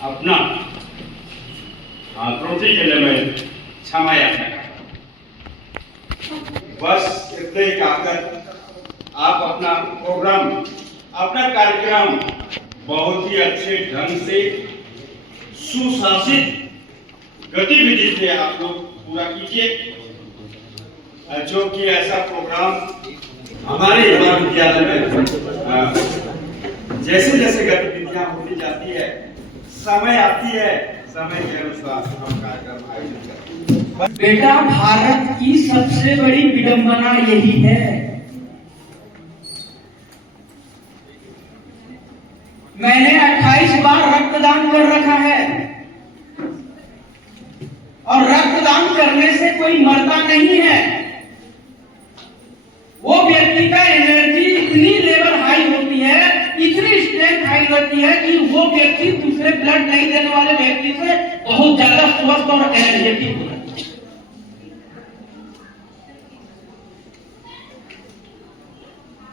अपना त्रुटि के लिए मैं क्षमा याचना करता हूं। बस इतने ही कहकर आप अपना प्रोग्राम, अपना कार्यक्रम बहुत ही अच्छे ढंग से सुशासित गतिविधि से आप लोग पूरा कीजिए, जो कि ऐसा प्रोग्राम हमारे विद्यालय में जैसे जैसे गतिविधियां होती जाती है, समय आती है, समय के अनुसार हम कार्यक्रम आयोजित करते हैं। बेटा, भारत की सबसे बड़ी विडंबना यही है। मैंने 28 बार रक्तदान कर रखा है और रक्तदान करने से कोई मरता नहीं है। वो व्यक्ति का एनर्जी इतनी लेवल हाई होती है, इतनी स्ट्रेंथ हाई होती है कि वो व्यक्ति दूसरे ब्लड नहीं देने वाले व्यक्ति से बहुत ज्यादा स्वस्थ और एनर्जेटिक होता है।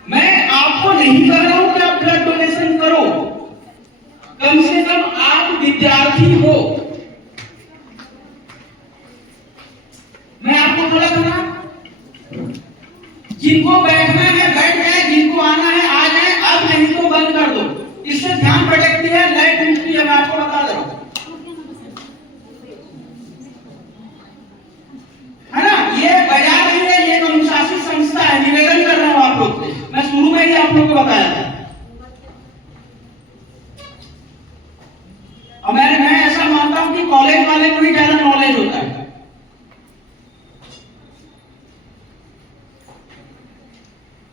मैं आपको नहीं कह रहा हूं कि आप ब्लड डोनेशन करो, कम से कम आप विद्यार्थी हो। मैं आपको बोला था ना, जिनको बैठना है बैठ जाए, जिनको आना है आ जाए, अब नहीं तो बंद कर दो। इससे ध्यान भटकती है, लाइट मिलती है, मैं आपको बता दे रहा हूं, है ना। ये बाजार नहीं है, ये एक अनुशासित संस्था है। निवेदन कर रहा हूं आप लोग से, मैं शुरू में ही आप लोग को बताया था। और मैं ऐसा मानता हूं कि कॉलेज वाले को ही ज्यादा नॉलेज होता है।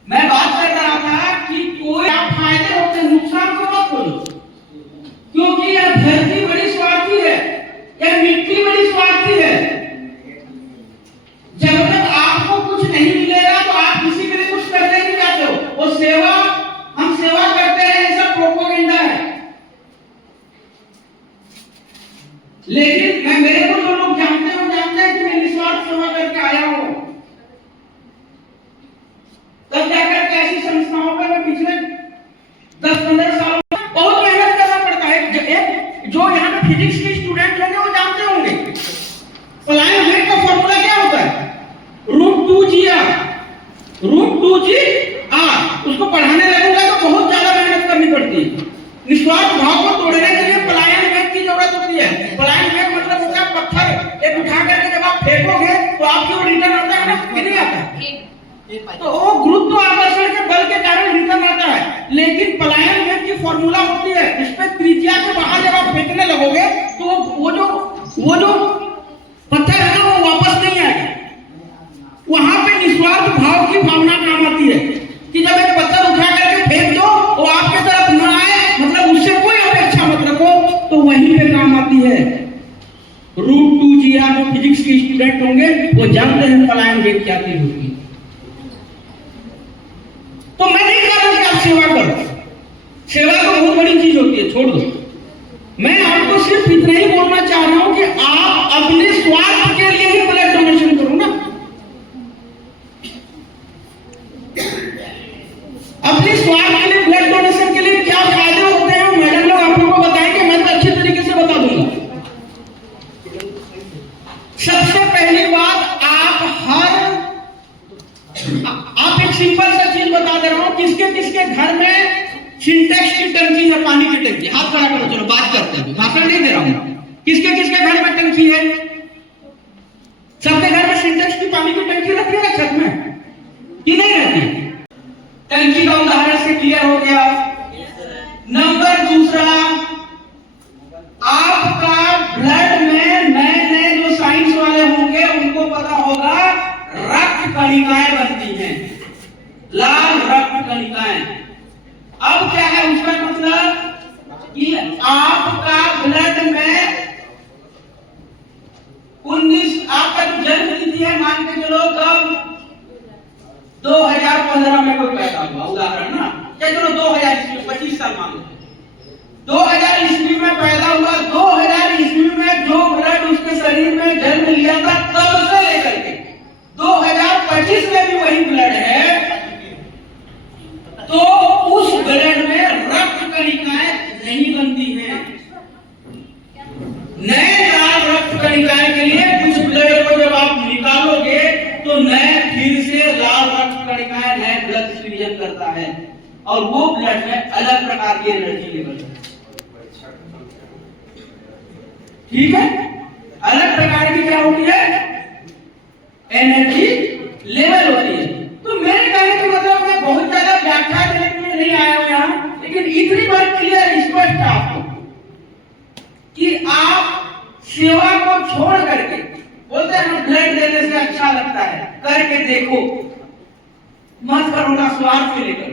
मैं बात कर रहा था कि कोई फायदे होते, नुकसान को मत बोलो, क्योंकि यह धरती बड़ी स्वार्थी है, यह मिट्टी बड़ी स्वार्थी है। जब तक आपको कुछ नहीं मिलेगा तो आप किसी के लिए कुछ करने नहीं चाहते हो। वो सेवा, हम सेवा करते हैं, ये सब प्रोपेगेंडा है। लेकिन मेरे को जो लोग जानते हैं कि मैं निस्वार्थ सेवा करके आया हूं। तब जाकर के ऐसी संस्थाओं पर मैं पिछले 10-15 सालों में बहुत मेहनत करना पड़ता है। जो यहाँ पे फिजिक्स के स्टूडेंट होंगे वो जानते होंगे, पलायन वेग का फॉर्मूला क्या होता है, √2gr। उसको पढ़ाने लगूंगा तो बहुत ज्यादा मेहनत करनी पड़ती है। निस्वार्थ भाव को तोड़ने के लिए पलायन वेग की जरूरत होती है। पलायन वेग मतलब होता है पत्थर एक उठा करके जब आप फेंकोगे तो आपकी ओर रिटर्न आता है ना, कि नहीं आता? तो वो गुरुत्वाकर्षण के बल के कारण रिटर्न आता है। लेकिन पलायन वेग की फॉर्मूला होती है, इस पे त्रिज्या के बाहर जब आप फेंकने लगोगे तो वो जो पत्थर है ना, वो वापस नहीं आएगा। वहां पे निस्वार्थ भाव की भावना काम आती है कि जब एक पत्थर उठा करके फेंक दो और आपके तरफ न आए, मतलब उससे कोई अपेक्षा मत रखो, तो वहीं पे काम आती है। √2gr जो फिजिक्स के स्टूडेंट होंगे वो जानते हैं पलायन वेग क्या चीज होती है। तो मैं नहीं कह रहा कि आप सेवा करो, सेवा तो बहुत बड़ी चीज होती है, छोड़ दो। मैं आपको सिर्फ इतना ही बोलना चाह रहा हूं कि आप अपने स्वार्थ के लिए ही ब्लड डोनेशन करो ना। अपने स्वार्थ के लिए ब्लड डोनेशन के लिए क्या फायदे होते हैं मैडम लोग आप लोगों को बताएंगे, मैं तो अच्छे तरीके से बता दूंगा। सबसे पहली बात, आप एक सिंपल सा चीज बता दे रहा हूं, किसके घर में सिंटेक्स की टंकी है, पानी की टंकी? हाथ खड़ा करो, चलो बात करते हैं, भाषण नहीं दे रहा हूं। किसके घर में टंकी है? सबके घर में सिंटेक्स की पानी की टंकी रखी है छत में, कि नहीं रहती? टंकी का उदाहरण से क्लियर हो गया। नंबर दूसरा, आपका ब्लड में नए जो साइंस वाले होंगे उनको पता होगा, रक्त कणिकाएं बनती हैं, लाल रक्त कणिकाएं। अब क्या है उसका मतलब कि आपका ब्लड में 19 आपका जो जन्म तिथि है, मान के चलो कब 2015 में कोई पैदा हुआ, उदाहरण ना, या चलो 2000 ईस्वी, 25 साल मान लो 2000 ईस्वी में पैदा हुआ। 2000 ईस्वी में जो ब्लड उसके शरीर में जन्म लिया था तब से लेकर के 2025 में भी वही ब्लड है, तो उस ब्लड में रक्त कणिकाएं नहीं बनती हैं। नए लाल रक्त कणिकाएं के लिए कुछ ब्लड को जब आप निकालोगे तो नए फिर से लाल रक्त कणिकाएं नए ब्लड सृजन करता है और वो ब्लड में अलग प्रकार की एनर्जी लेवल है। ठीक है, अलग प्रकार की क्या होती है, एनर्जी लेवल होती है। तो मेरे कहने का मतलब मैं बहुत ज्यादा व्याख्या देने के लिए नहीं आया हूं यहाँ, लेकिन इतनी बात क्लियर स्पष्ट है आपको कि आप सेवा को छोड़ करके बोलते हैं ना ब्लड देने से अच्छा लगता है, करके देखो, मत करो ना स्वार्थ के लेकर,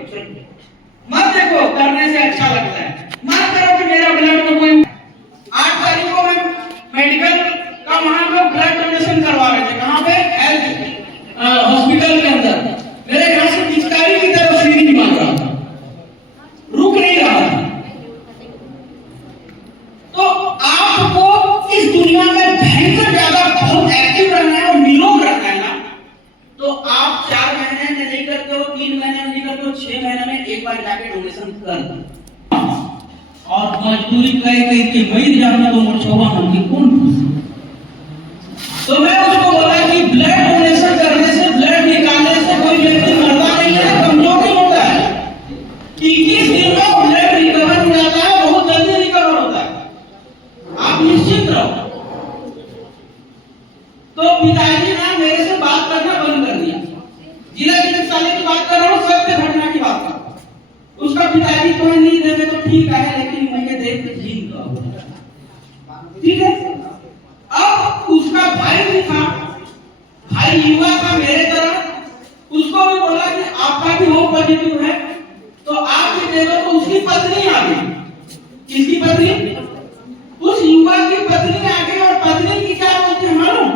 मत देखो करने से अच्छा लगता है, मत करो कि मेरा ब्लड तो कोई 8 तारीख को मैं मेडिकल का वहां पे ब्लड डोनेशन करवा रहे थे, कहां पे, हेल्थ हॉस्पिटल के अंदर। मेरे घर से पिचकारी की तरफ सीढ़ी मार रहा था, रुक नहीं रहा था। तो आपको इस दुनिया में भयंकर ज्यादा बहुत एक्टिव रहना है और निरोग रहना है ना, तो आप 4 महीने में नहीं करते हो, 3 महीने में नहीं करते हो, 6 महीने में एक बार जाके डोनेशन कर दो। और मजदूरी कई के मई जाना तो मोछवा हम की कौन। तो मैं उसको बोला कि ब्लड डोनेशन करने से, ब्लड निकालने से कोई व्यक्ति मरता नहीं है, कमजोर नहीं होता है। 21 दिन में ब्लड रिकवर हो जाता है, बहुत जल्दी रिकवर होता है, आप निश्चिंत रहो। तो पिताजी ने मेरे से बात करना बंद कर दिया, जिला चिकित्सालय की बात कर रहा हूँ, सत्य घटना की बात कर रहा हूँ। उसका पिताजी तो नहीं देवे तो ठीक है, लेकिन मुझे देख के ठीक है। अब उसका भाई भी था, भाई युवा था मेरे तरह, उसको भी बोला कि आपका भी हो पॉजिटिव है, तो आप भी देवे। तो उसकी पत्नी आ गई, किसकी पत्नी, उस युवा की पत्नी आ गई, और पत्नी की क्या बोलते हैं मालूम,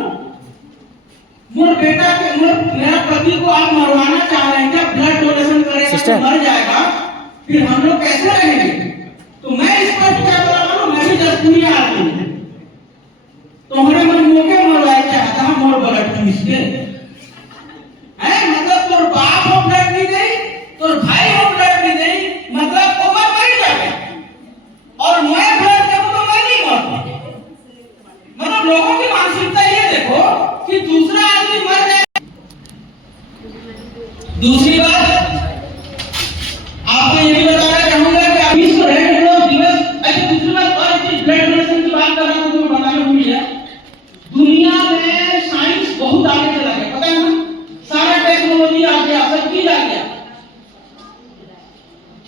मोर बेटा के, मेरा पति को आप मरवाना चाह रहे हैं क्या, ब्लड डोनेशन करेगा तो मर जाएगा, फिर हम लोग कैसे रहेंगे। तो मैं इस पर क्या बोला मालूम, मैं भी 10 दुनिया आदमी हूं, तुम्हारे मन मोके मरवाए चाहता हूं, मोर ब्लड किसके है, मतलब तोर बाप हो ब्लड नहीं दे, तोर भाई हो ब्लड नहीं दे, मतलब वो मर जाए, और मैं ब्लड दूं तो मैं नहीं मरता। मतलब लोगों की मानसिकता ये देखो कि दूसरा आदमी मर जाए। दूसरी बात आपको ये भी बताना चाहूंगा कि विश्व रेड क्रॉस दिवस, ऐसे दूसरी बात और इस ब्लड डोनेशन की बात कर रहा हूं तो मैं बताने भूल गया, दुनिया में साइंस बहुत आगे चला गया, पता है ना, सारा टेक्नोलॉजी आ गया, सब चीज आ गया।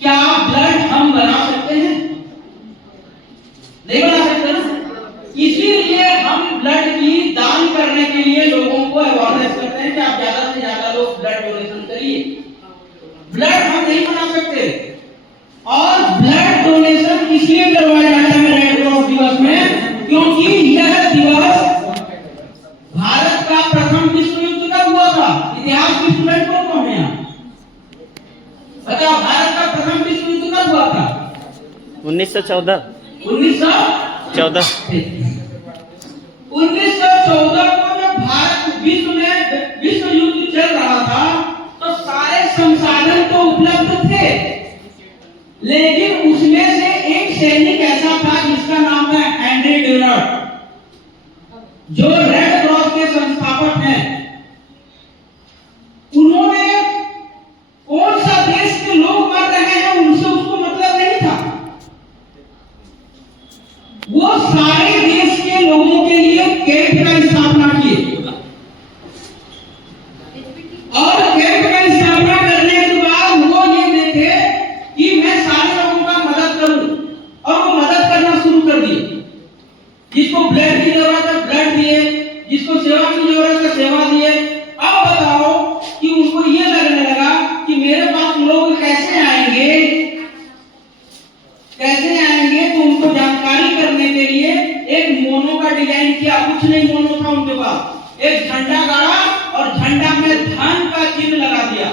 क्या ब्लड हम बना सकते हैं, नहीं बना सकते ना, इसीलिए हम ब्लड की दान करने के लिए लोगों को अवेयरनेस करते हैं कि आप ज्यादा से ज्यादा लोग ब्लड डोनेशन करिए। ब्लड हम नहीं बना सकते, और ब्लड डोनेशन इसलिए करवाया जाता है रेड क्रॉस दिवस में, क्योंकि यह दिवस भारत का प्रथम विश्व युद्ध का हुआ था। इतिहास की स्टूडेंट कौन है यहाँ, बताओ, भारत का प्रथम विश्व युद्ध कब हुआ था, 1914 1914 को जब भारत विश्व युद्ध चल रहा था, तो सारे संसाधन तो उपलब्ध थे, लेकिन उसमें से एक सैनिक ऐसा था जिसका नाम था हेनरी ड्यूनार्ट, जो रेड क्रॉस के संस्थापक हैं। उन्होंने कौन सा देश के लोग मर रहे हैं उनसे उसको मतलब नहीं था, वो सारे देश के लोगों के लिए कैंप का स्थापना किए, और कैंप का स्थापना करने के बाद वो ये देखे कि मैं सारे लोगों का मदद करूं, और वो मदद करना शुरू कर दिए। जिसको ब्लड की जरूरत है ब्लड दिए, जिसको सेवा की जरूरत है सेवा दिए। अब बताओ कि उनको ये लगने लगा कि मेरे पास लोग कैसे आएंगे, तो उनको जानकारी करने के लिए एक मोनो का डिजाइन किया, कुछ नहीं मोनो था उनके पास, एक झंडा गाड़ा और झंडा में धन का चिन्ह लगा दिया,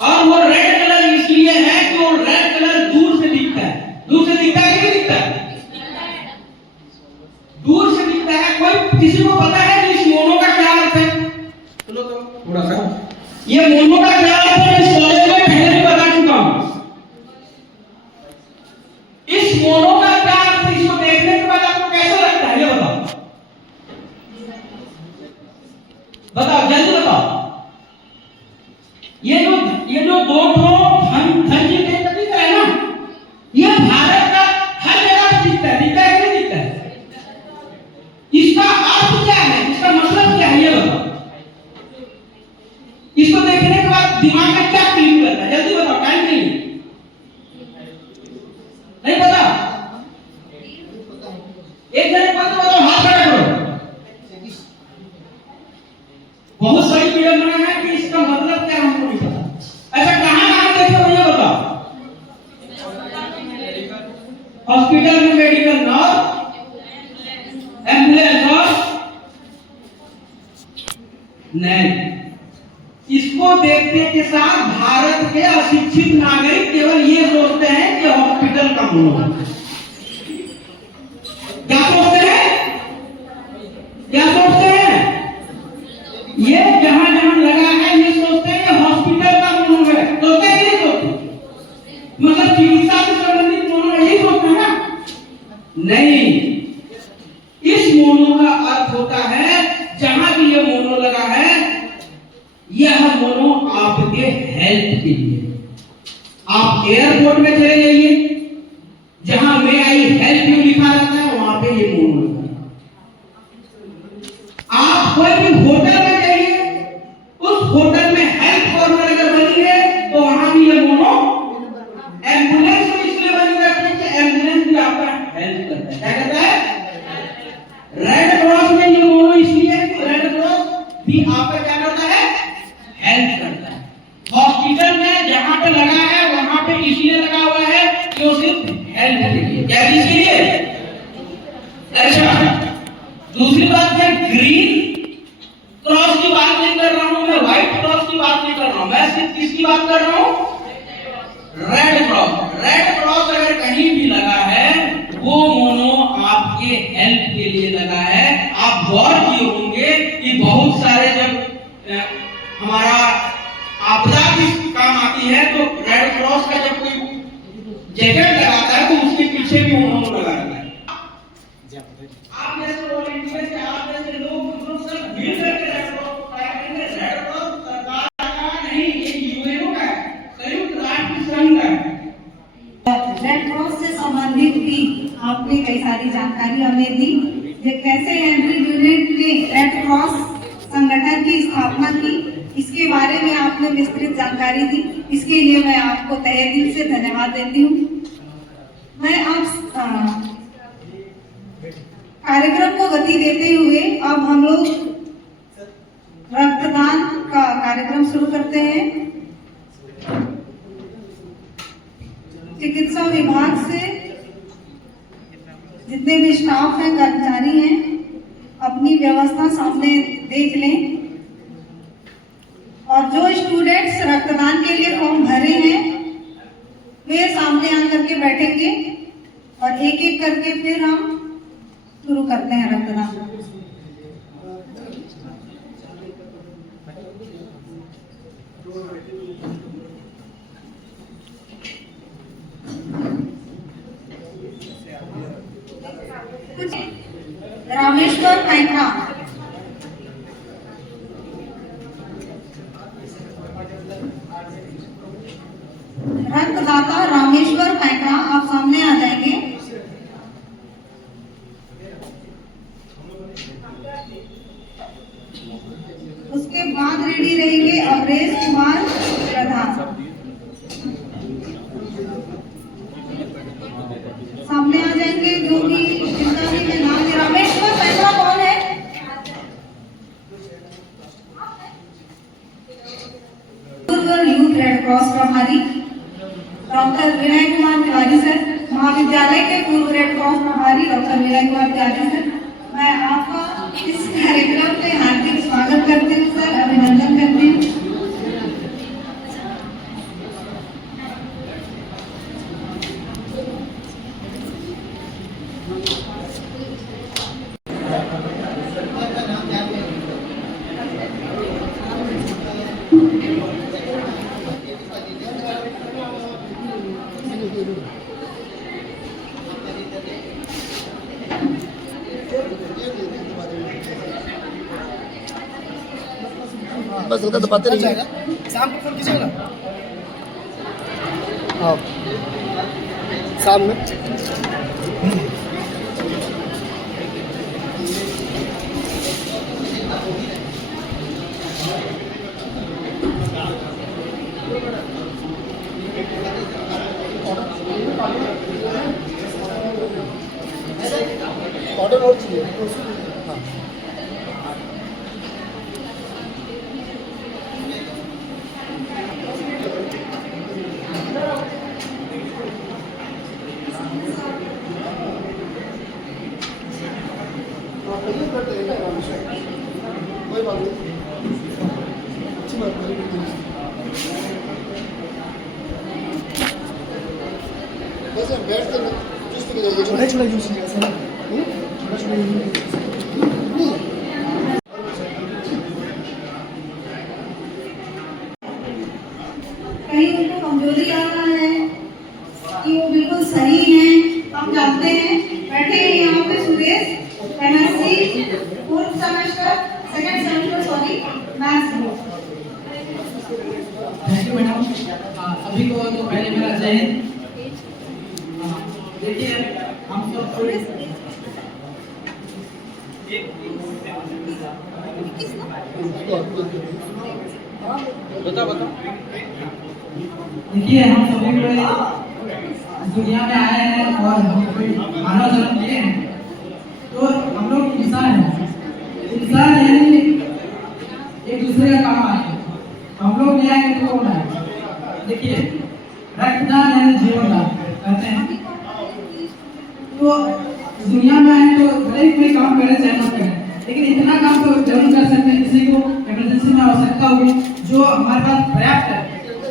और वो रेड कलर इसलिए है कि वो रेड कलर दूर से दिखता है, दूर से दिखता है कि नहीं दिखता है, दूर से दिखता है। कोई किसी को पता है कि इस मोनो का क्या अर्थ है, सुनो तो थोड़ा सा, ये मोनो का क्या अर्थ है, इस कॉलेज में पहले भी बता चुका हूं। इस मोनो का क्या अर्थ है, इसको देखने के बाद आपको कैसे एक जने कोई तो बताओ, हाथ खड़ा करो। बहुत सारी वीडियो बना है कि इसका मतलब क्या हमको नहीं पता। अच्छा कहाँ देखे हो ये बताओ। हॉस्पिटल में मेडिकल और एम्बुलेंस और नहीं। इसको देखने के साथ भारत के अशिक्षित नागरिक केवल ये सोचते हैं कि हॉस्पिटल का मोनो। क्या सोचते हैं? क्या सोचते हैं? ये जहां जहां लगा है ये सोचते हैं कि हॉस्पिटल का मोनो है। सोचते हैं नहीं सोचते? मतलब चिकित्सा से संबंधित मोनो यही सोचते हैं ना? नहीं, इस मोनो का अर्थ होता है जहां भी ये मोनो लगा है यह मोनो आपके हेल्थ के लिए। आप एयरपोर्ट में चले जाइए, जहां मे आई हेल्प यू लिखा रहता है वहां पे ये मोनो लगा है। आप कोई भी होटल में जाइए, उस होटल में हेल्प कॉर्नर अगर बनी है तो वहां भी ये मोनो। एम्बुलेंस तो इसलिए बनी रहती है कि एम्बुलेंस भी आपका हेल्प करता है। क्या करता है? रेड क्रॉस में ये मोनो इसलिए है कि रेड क्रॉस भी आपका क्या करता है? हेल्प करता है। हॉस्पिटल में जहां पे लगा है वहां पे इसलिए लगा हुआ है कि वो सिर्फ हेल्प के लिए। क्या चीज के लिए? अच्छा, दूसरी बात है ग्रीन क्रॉस की बात नहीं कर रहा हूं मैं, व्हाइट क्रॉस की बात नहीं कर रहा हूं मैं, सिर्फ किसकी बात कर रहा हूं? Red cross. रेड क्रॉस अगर कहीं भी लगा है वो मोनो आपके हेल्प के लिए लगा है। आप गौर किए होंगे कि बहुत सारे जब हमारा आपदा की काम आती है तो रेड क्रॉस का जब कोई जैकेट लगाता है तो उसके पीछे भी मोनो लगा रहता है। आप जैसे वॉलंटियर से आप जैसे लोग सब मिल करके रेड क्रॉस को खड़ा करेंगे। रेड क्रॉस सरकार का नहीं, ये यूएनओ का है, संयुक्त राष्ट्र संघ का है। रेड क्रॉस से संबंधित भी आपने कई सारी जानकारी हमें दी, जो कैसे हेनरी ड्यूनेंट ने रेड क्रॉस संगठन की स्थापना की, इसके बारे में आपने विस्तृत जानकारी दी। इसके लिए मैं आपको तहे दिल से धन्यवाद देती हूँ। मैं आप कार्यक्रम को गति देते हुए अब हम लोग रक्तदान का कार्यक्रम शुरू करते हैं। चिकित्सा विभाग से जितने भी स्टाफ हैं, कर्मचारी हैं, अपनी व्यवस्था सामने देख लें और जो स्टूडेंट्स रक्तदान के लिए फॉर्म भरे हैं वे सामने आकर के बैठेंगे और एक एक करके फिर हम शुरू करते हैं रक्तदान। रामेश्वर पैंका, रक्तदाता रामेश्वर पैंका, आप सामने आ जाएंगे। उसके बाद रेडी रहेंगे अवरेश कुमार प्रधान, सामने आ जाएंगे। जो भी जिनका भी मैं नाम है, रामेश्वर पैंका कौन है? यूथ रेड क्रॉस प्रभारी डॉक्टर विनय कुमार तिवारी सर, महाविद्यालय के पूर्व रेड क्रॉस प्रभारी डॉक्टर विनय कुमार तिवारी सर, मैं आपका इस कार्यक्रम में हार्दिक स्वागत करती हूँ सर, अभिनंदन करती हूँ। बस लगता तो पता नहीं है। शाम को फोन कीजिएगा ना। हाँ शाम में ऑर्डर और चाहिए हाँ कोई बात नहीं अच्छी बात बस हम बैठ कर छोटा छोटा यूज छोटा छोटा कहीं उनको कमजोरी आ रहा है कि वो बिल्कुल सही है। हम जानते हैं बैठे हैं यहाँ पे Suresh MSc 4th semester 2nd semester sorry maths board. Thank you madam. सभी को तो पहले मेरा जय हिंद। देखिए हम सब बताओ देखिए हम सभी दुनिया में आए हैं और मानव जन्म लिए हैं तो हम लोग इंसान यानी एक दूसरे का काम आए। हम लोग नहीं आएंगे तो कौन आए। देखिए रक्तदान यानी जीवन दान कहते हैं तो दुनिया में आए तो भले ही कोई काम करे चाहे मत करे लेकिन इतना काम तो जरूर कर सकते हैं। किसी को इमरजेंसी में आवश्यकता होगी जो हमारे पास पर्याप्त है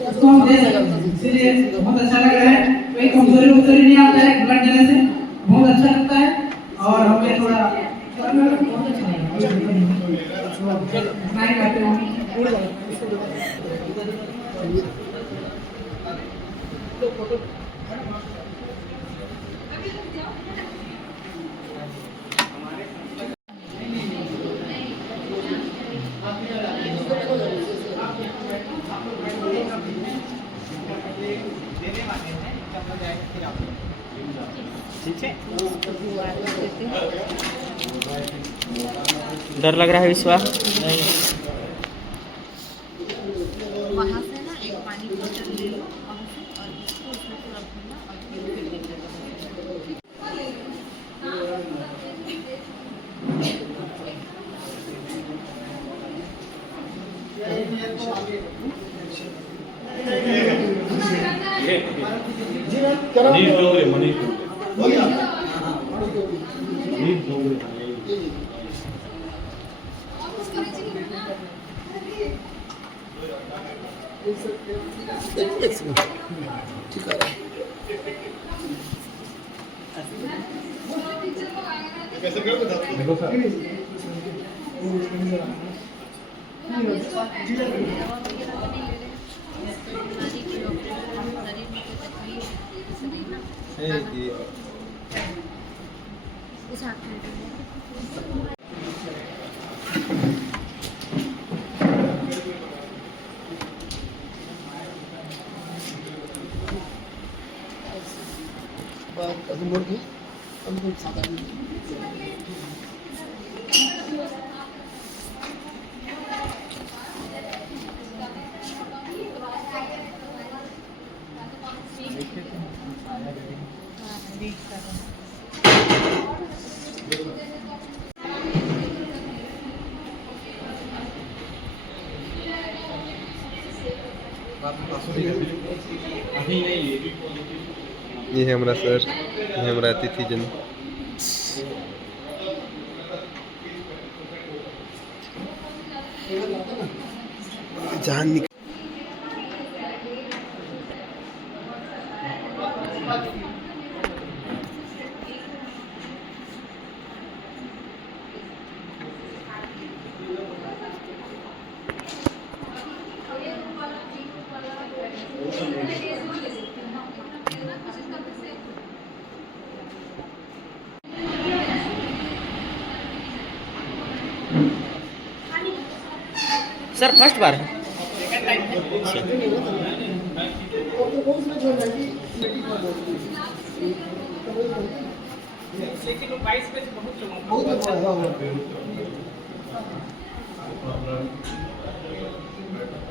उसको हम दे सकते हैं। इसलिए बहुत अच्छा लग रहा है। कोई कमजोरी नहीं आता है ब्लड देने से बहुत अच्छा लगता है और हमें थोड़ा बहुत अच्छा डर लग रहा है विश्वास नहीं। वहाँ से ना एक पानी बोतल ले लो वहाँ से और इसको उसमें पूरा भरना और फिर देना। एक सेकंड ठीक है कैसे कर देखो सर इस हाथ में अभी मोड़ के अभी सादा ये है हमारा सर, ये हमारा अतिथि जन। जान निकल सर फर्स्ट बार है। लेकिन 22 में बहुत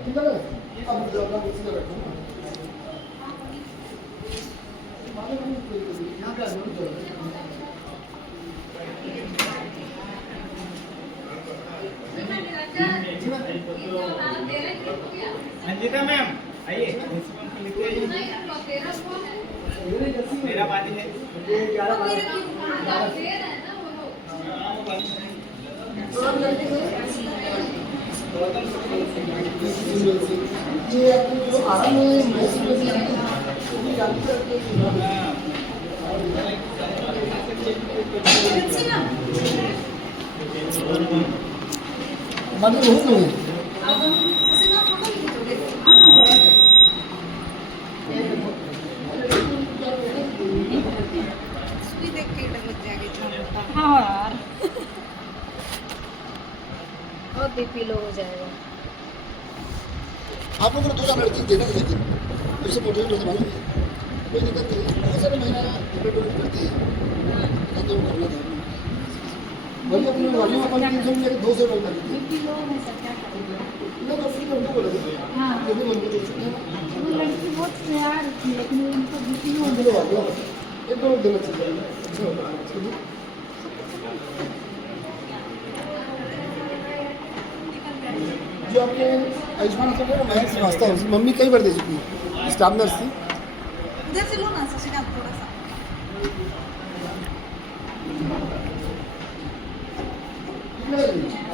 ठीक है संगीता मैम आइए मेरा बात है ये आपको जो आराम है मतलब बहुत लोग हैं हाँ यार बहुत बीपी लो हो जाएगा। आप लोगों को 2 लड़की देना है लेकिन उससे मोटिवेट होने वाला है कोई दिक्कत नहीं है बहुत सारे महिला डिपेंड करती है तो करना था वही अपने वॉल्यूम अपन 300 में 200 रोल कर देते बीपी लो है सर क्या करेंगे? हैं तो फिर उनको बोला हाँ ये भी उनको दे सकते हैं वो लड़की बहुत तैयार थी लेकिन उनको बीपी लो उनको वॉल्यूम एक दो देना चाहिए अच्छा होगा चलिए जो आपके आयुष्मान होता है मैं श्रीवास्तव उसकी मम्मी कई बार दे चुकी है स्टाफ नर्स थी उधर से लो ना शशिकांत थोड़ा सा कितना